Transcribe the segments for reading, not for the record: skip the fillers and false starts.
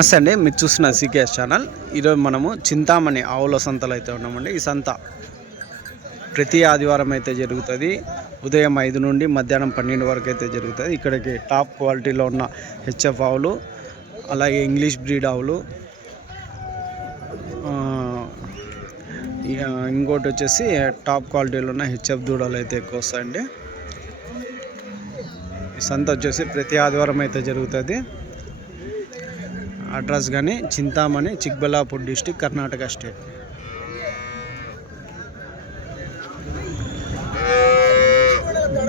నమస్తే అండి, మీరు చూస్తున్న సీకేఎస్ ఛానల్. ఈరోజు మనము చింతామణి ఆవుల సంతలో అయితే ఉన్నామండి. ఈ సంత ప్రతి ఆదివారం అయితే జరుగుతుంది. ఉదయం 5 నుండి మధ్యాహ్నం 12 వరకు అయితే జరుగుతుంది. ఇక్కడికి టాప్ క్వాలిటీలో ఉన్న హెచ్ఎఫ్ ఆవులు, అలాగే ఇంగ్లీష్ బ్రీడ్ ఆవులు, ఇంకోటి వచ్చేసి టాప్ క్వాలిటీలో ఉన్న హెచ్ఎఫ్ దూడలు అయితే ఎక్కువ వస్తాయండి. ఈ సంత వచ్చేసి ప్రతి ఆదివారం అయితే జరుగుతుంది. అడ్రస్ కానీ Chintamani, Chikballapur district, Karnataka state.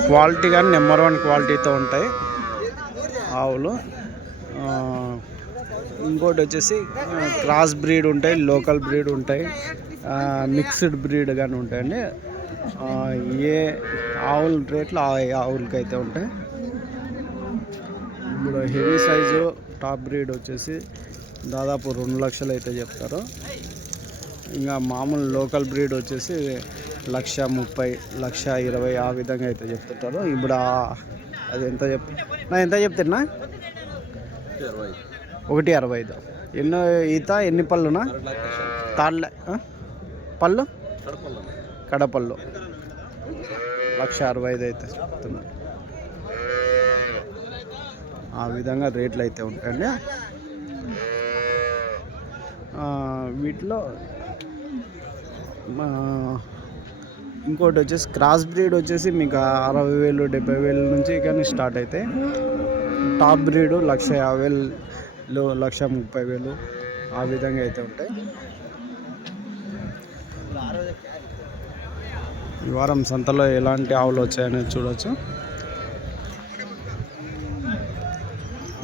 Quality కానీ నెంబర్ 1 క్వాలిటీతో ఉంటాయి ఆవులు. ఇంకోటి వచ్చేసి క్రాస్ బ్రీడ్ ఉంటాయి, లోకల్ బ్రీడ్ ఉంటాయి, మిక్స్డ్ బ్రీడ్ కానీ ఉంటాయండి. ఏ ఆవుల రేట్లు ఆ ఆవులకి అయితే ఉంటాయి. ఇప్పుడు హెవీ సైజు టాప్ బ్రీడ్ వచ్చేసి దాదాపు 2 లక్షలు అయితే చెప్తారు. ఇంకా మామూలు లోకల్ బ్రీడ్ వచ్చేసి 1,30,000, 1,20,000 ఆ విధంగా అయితే చెప్తుంటారు. ఇప్పుడు అది ఎంత చెప్తున్నా? 1,65. ఎన్నో ఈత, ఎన్ని పళ్ళునా? తాళ్ళ పళ్ళు, కడపళ్ళు 1,65,000 అయితే చెప్తున్నారు. ఆ విధంగా రేట్లు అయితే ఉంటాయండి. వీటిలో ఇంకోటి వచ్చేసి క్రాస్ బ్రీడ్ వచ్చేసి మీకు 60,000, 70,000 నుంచి కానీ స్టార్ట్ అవుతాయి. టాప్ బ్రీడు 1,50,000, 1,30,000 ఆ విధంగా అయితే ఉంటాయి. ఈ వారం సంతలో ఎలాంటి ఆవులు వచ్చాయనేది చూడవచ్చు.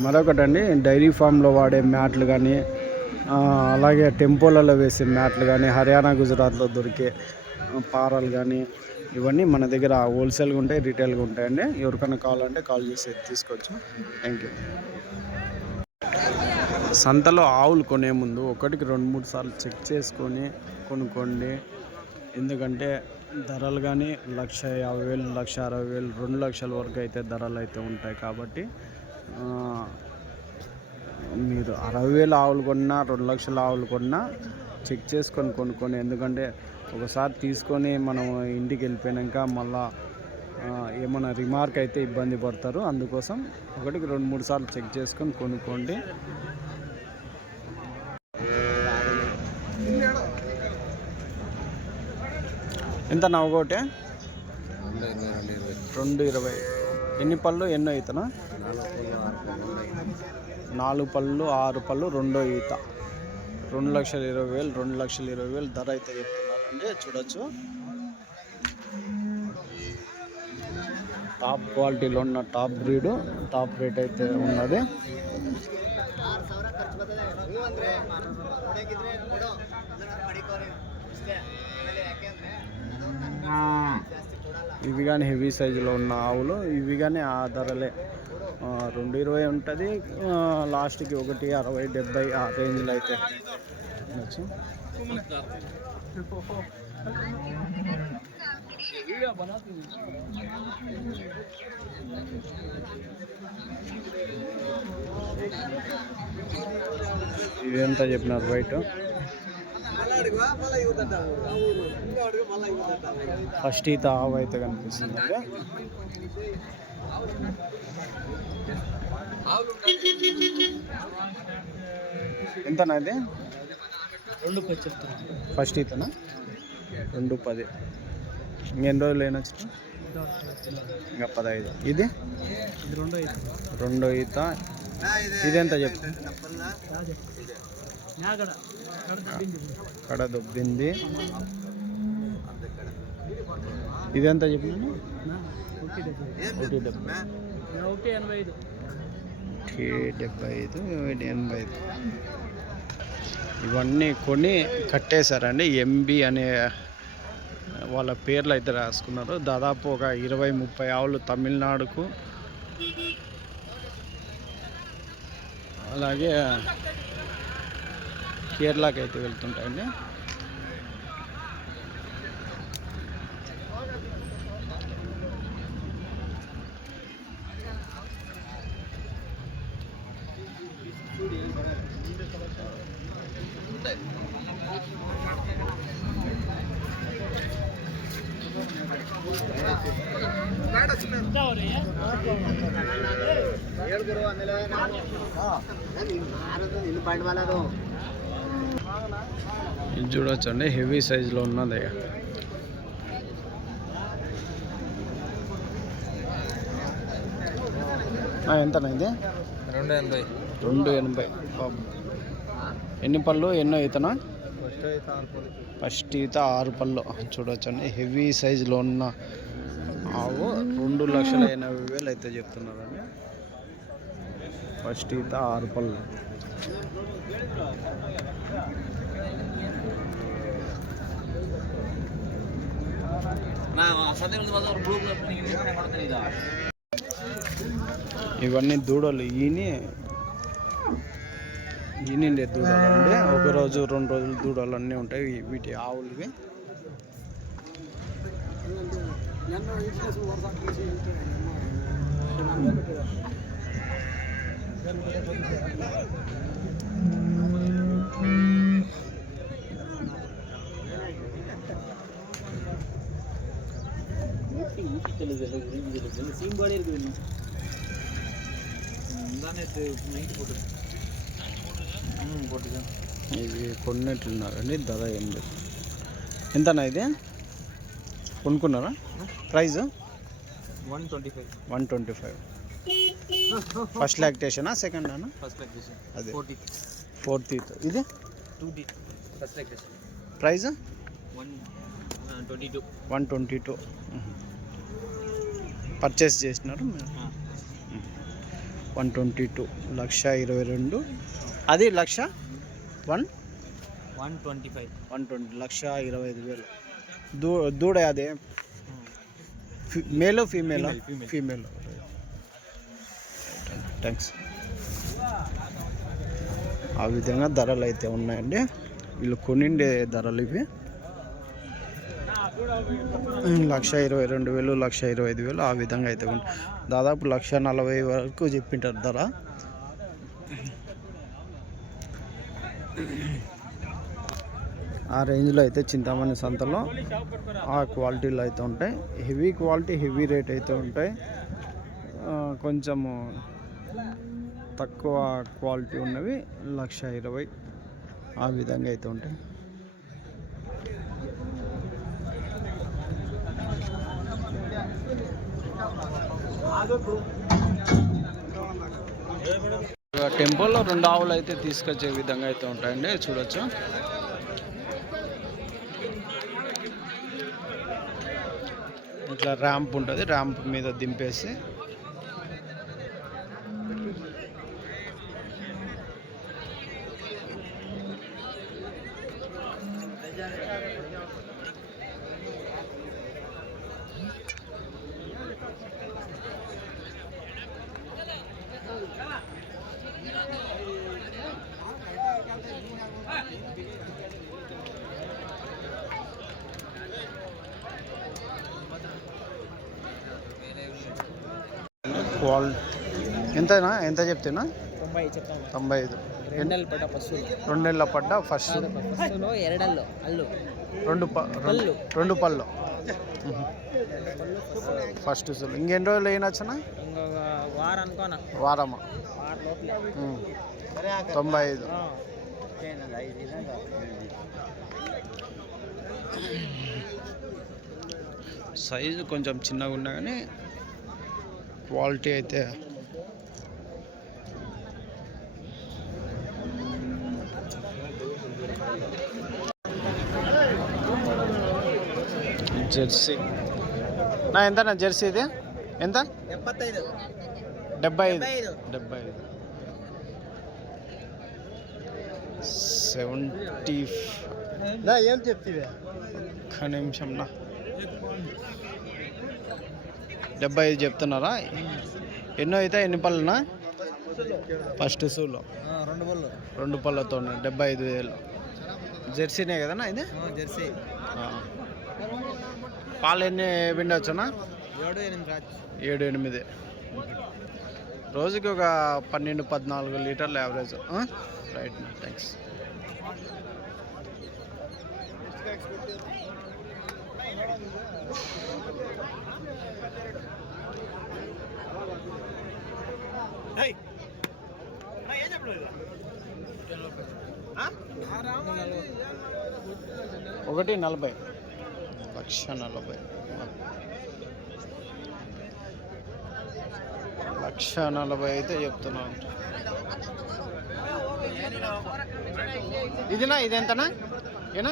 మరొకటండి, డైరీ ఫామ్లో వాడే మ్యాట్లు కానీ, అలాగే టెంపోలలో వేసే మ్యాట్లు కానీ, హర్యానా, గుజరాత్లో దొరికే పారాలు కానీ, ఇవన్నీ మన దగ్గర హోల్సేల్గా ఉంటాయి, రీటైల్గా ఉంటాయండి. ఎవరికైనా కావాలంటే కాల్ చేసి తీసుకోవచ్చు. Thank you. సంతలో ఆవులు కొనే ముందు ఒకటికి 2-3 సార్లు చెక్ చేసుకొని కొనుక్కోండి. ఎందుకంటే ధరలు కానీ 1,50,000, 1,60,000, 2 లక్షల వరకు అయితే ధరలు అయితే ఉంటాయి. కాబట్టి మీరు 60,000 ఆవులు కొన్నా, 2 లక్షల ఆవులు కొన్నా చెక్ చేసుకొని కొనుక్కొని. ఎందుకంటే ఒకసారి తీసుకొని మనం ఇంటికి వెళ్ళిపోయాక మళ్ళా ఏమైనా రిమార్క్ అయితే ఇబ్బంది పడతారు. అందుకోసం ఒకటికి 2-3 సార్లు చెక్ చేసుకొని కొనుక్కోండి. ఎంత నవ్వుకోటే? 2,20. ఎన్ని పళ్ళు, ఎన్నో ఈతనా? 4 పళ్ళు, 6 పళ్ళు, రెండో ఈత. 2,20,000, 2,20,000 ధర అయితే చెప్తున్నారండి. చూడొచ్చు, టాప్ క్వాలిటీలో ఉన్న టాప్ బ్రీడు, టాప్ రేట్ అయితే ఉన్నది. ఇవి కానీ హెవీ సైజులో ఉన్న ఆవులు, ఇవి కానీ ఆ ధరలే 2,20 ఉంటుంది. లాస్ట్కి 1,60, 70 ఆ రేంజ్లో అయితే ఉండొచ్చు. ఇవి ఎంత చెప్పినారు రైట్? ఫస్ట్ ఈత ఆవు అయితే కనిపిస్తుంది. ఎంతనా ఇది? 2,10 చెప్తాను. ఫస్ట్ ఈతనా? 2,10. ఇంకెన్ని రోజులు అయినచ్చు? ఇంకా 15. ఇది రెండో ఈత. ఇది ఎంత చెప్తా? కడ దొబ్బింది. ఇది ఎంత చెప్పినాను? 1,75. 1,75. ఇవన్నీ కొని కట్టేశారండి. ఎంబీ అనే వాళ్ళ పేర్లు అయితే రాసుకున్నారు. దాదాపు ఒక 20-30 ఆవులు తమిళనాడుకు, అలాగే కేరళకి అయితే వెళ్తుంటాయండి. ఇది చూడొచ్చండి, హెవీ సైజులో ఉన్నది. ఎంతనా ఇది? 280. 280. ఎన్ని పళ్ళు ఎన్నో ఈతనా? ఫస్ట్ ఈత 6 పళ్ళు. చూడొచ్చండి, హెవీ సైజులో ఉన్న ఆవు 2,80,000 అయితే చెప్తున్నారండి. ఫస్ట్ ఈత 6 పళ్ళు. ఇవన్నీ దూడలు ఈనిండే దూడలు అండి. ఒక రోజు 2 రోజులు దూడలు అన్నీ ఉంటాయి వీటి ఆవులవి. ఇవి కొన్నట్లున్నారండి. ధర ఏం లేదు. ఎంతనా ఇది కొనుక్కున్నారా? ప్రైజ్ 125. ఫస్ట్ లాక్టేషనా సెకండ్ అనా? అదే 4th ఈత్. ఇది 2 ప్రైజ్ 122. పర్చేస్ చేసినారు 122. 1,22,000. అది 1,125. 1,25,000. దూడ అదే మేలో ఫీమేల్? ఫీమేల్. థ్యాంక్స్. ఆ విధంగా ధరలు అయితే ఉన్నాయండి. వీళ్ళు కొనిండే ధరలు ఇవి. 1,22,000, 1,25,000 ఆ విధంగా అయితే ఉంది. దాదాపు 1,40,000 వరకు చెప్పింటారు ధర. ఆ రేంజ్లో అయితే చింతామణి సంతలో ఆ క్వాలిటీలు అయితే ఉంటాయి. హెవీ క్వాలిటీ, హెవీ రేట్ అయితే ఉంటాయి. కొంచెము తక్కువ క్వాలిటీ ఉన్నవి 1,20,000 ఆ విధంగా అయితే ఉంటాయి. టెంపోలో 2 ఆవులు అయితే తీసుకొచ్చే విధంగా అయితే ఉంటాయండి. చూడొచ్చు. ఇట్లా ర్యాంప్ ఉంటుంది, ర్యాంప్ మీద దింపేసి క్వాలిటీ ఎంతనా? ఎంత చెప్తున్నా? 95. 2 నెలల పడ్డ ఫస్ట్ 2 పళ్ళు ఫస్ట్ సులు. ఇంకెన్ని రోజులు అయినొచ్చనా? వారమా? 95. సైజు కొంచెం చిన్నగా ఉన్నా కానీ క్వాలిటీ అయితే జెర్సీ. ఎంతనా జెర్సీ ఇది? ఎంత? 75. 70. ఏం చెప్తివే? ఒక్క నిమిషం నా. 75 చెప్తున్నారా? ఎన్నో అయితే ఎన్ని పళ్ళునా? ఫస్ట్ సూలో 2 పళ్ళతో 75,000. జెర్సీనే కదన్నా ఇది? జెర్సీ. పాలు ఎన్ని పిండవచ్చునా? 7-8. రోజుకి ఒక 12-14 లీటర్లు యావరేజ్. Right, thanks. ఒకటి 40, 1,40,000, 1,40,000 అయితే చెప్తున్నాను. ఇదినా ఇదెంతనా ఏనా?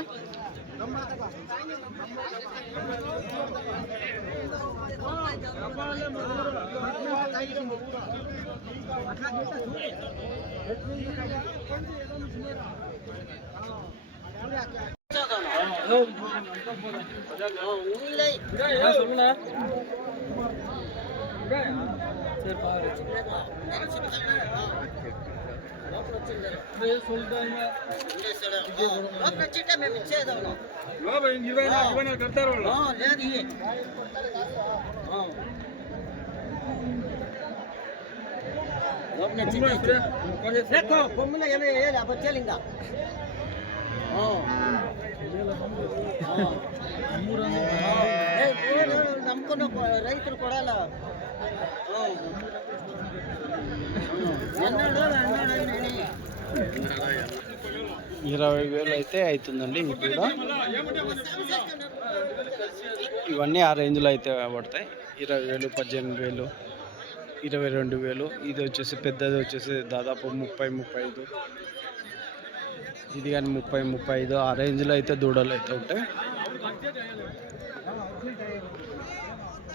నమ్ముకున్న రైతులు కూడా 20,000 అయితే అవుతుందండి. ఇది కూడా ఇవన్నీ ఆ రేంజ్లో అయితే పడతాయి. 20,000, 18,000, 22,000. ఇది వచ్చేసి పెద్దది వచ్చేసి దాదాపు 30-35. ఇది కానీ 30-35 ఆ రేంజ్లో అయితే దూడలు అయితే ఉంటాయి.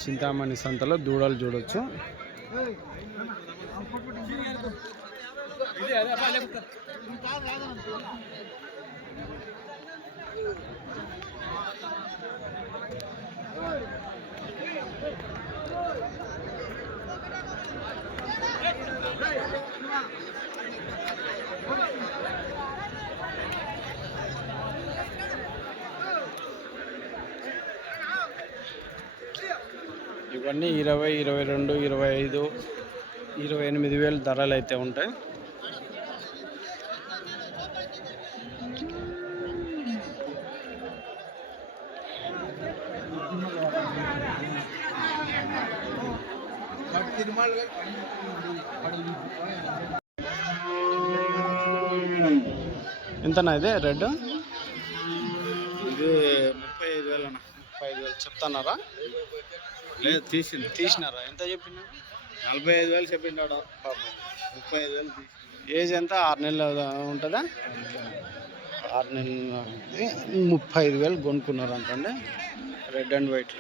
చింతామణి సంతలో దూడలు చూడొచ్చు. ఇవన్నీ 20, 22, 25, 28,000 ధరలు అయితే ఉంటాయి. ఎంతనా ఇది రెడ్? ఇది 35,000 అన్న. 35,000 చెప్తున్నారా? లేదు తీసినారా? ఎంత చెప్పినా? 45,000 చెప్పిండాడు. 35,000 తీసి. ఏజ్ ఎంత? 6 నెలలు ఉంటుందా? 6 నెలలు. 35,000 కొనుక్కున్నారు అంటండి రెడ్ అండ్ వైట్.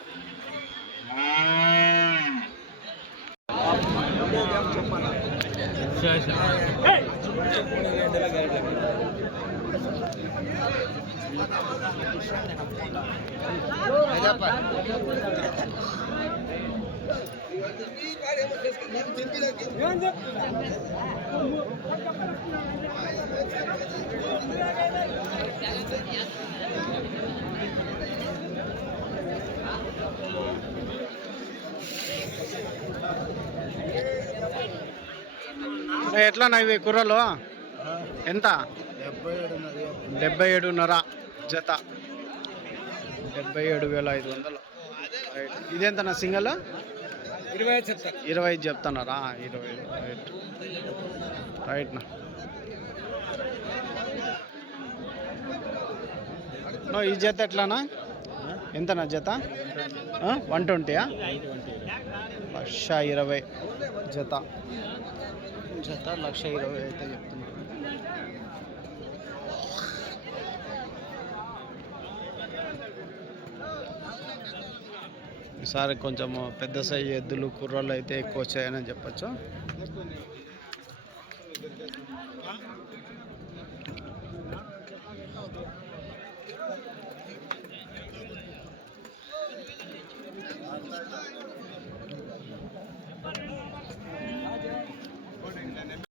ఎట్లా ఇవి కుర్రలు ఎంత? 77,500 జత. 77,500. ఇదెంతనా సింగల్? 25 చెప్తున్నారా? 25 రైట్నా. ఈ జత ఎట్లానా? ఎంతనా జత? 120. 1,20,000 జత. 1,20,000 అయితే చెప్తున్నారు. ఈసారి కొంచెం పెద్ద సైజు ఎద్దులు కుర్రలు అయితే ఎక్కువ వచ్చాయని చెప్పచ్చు.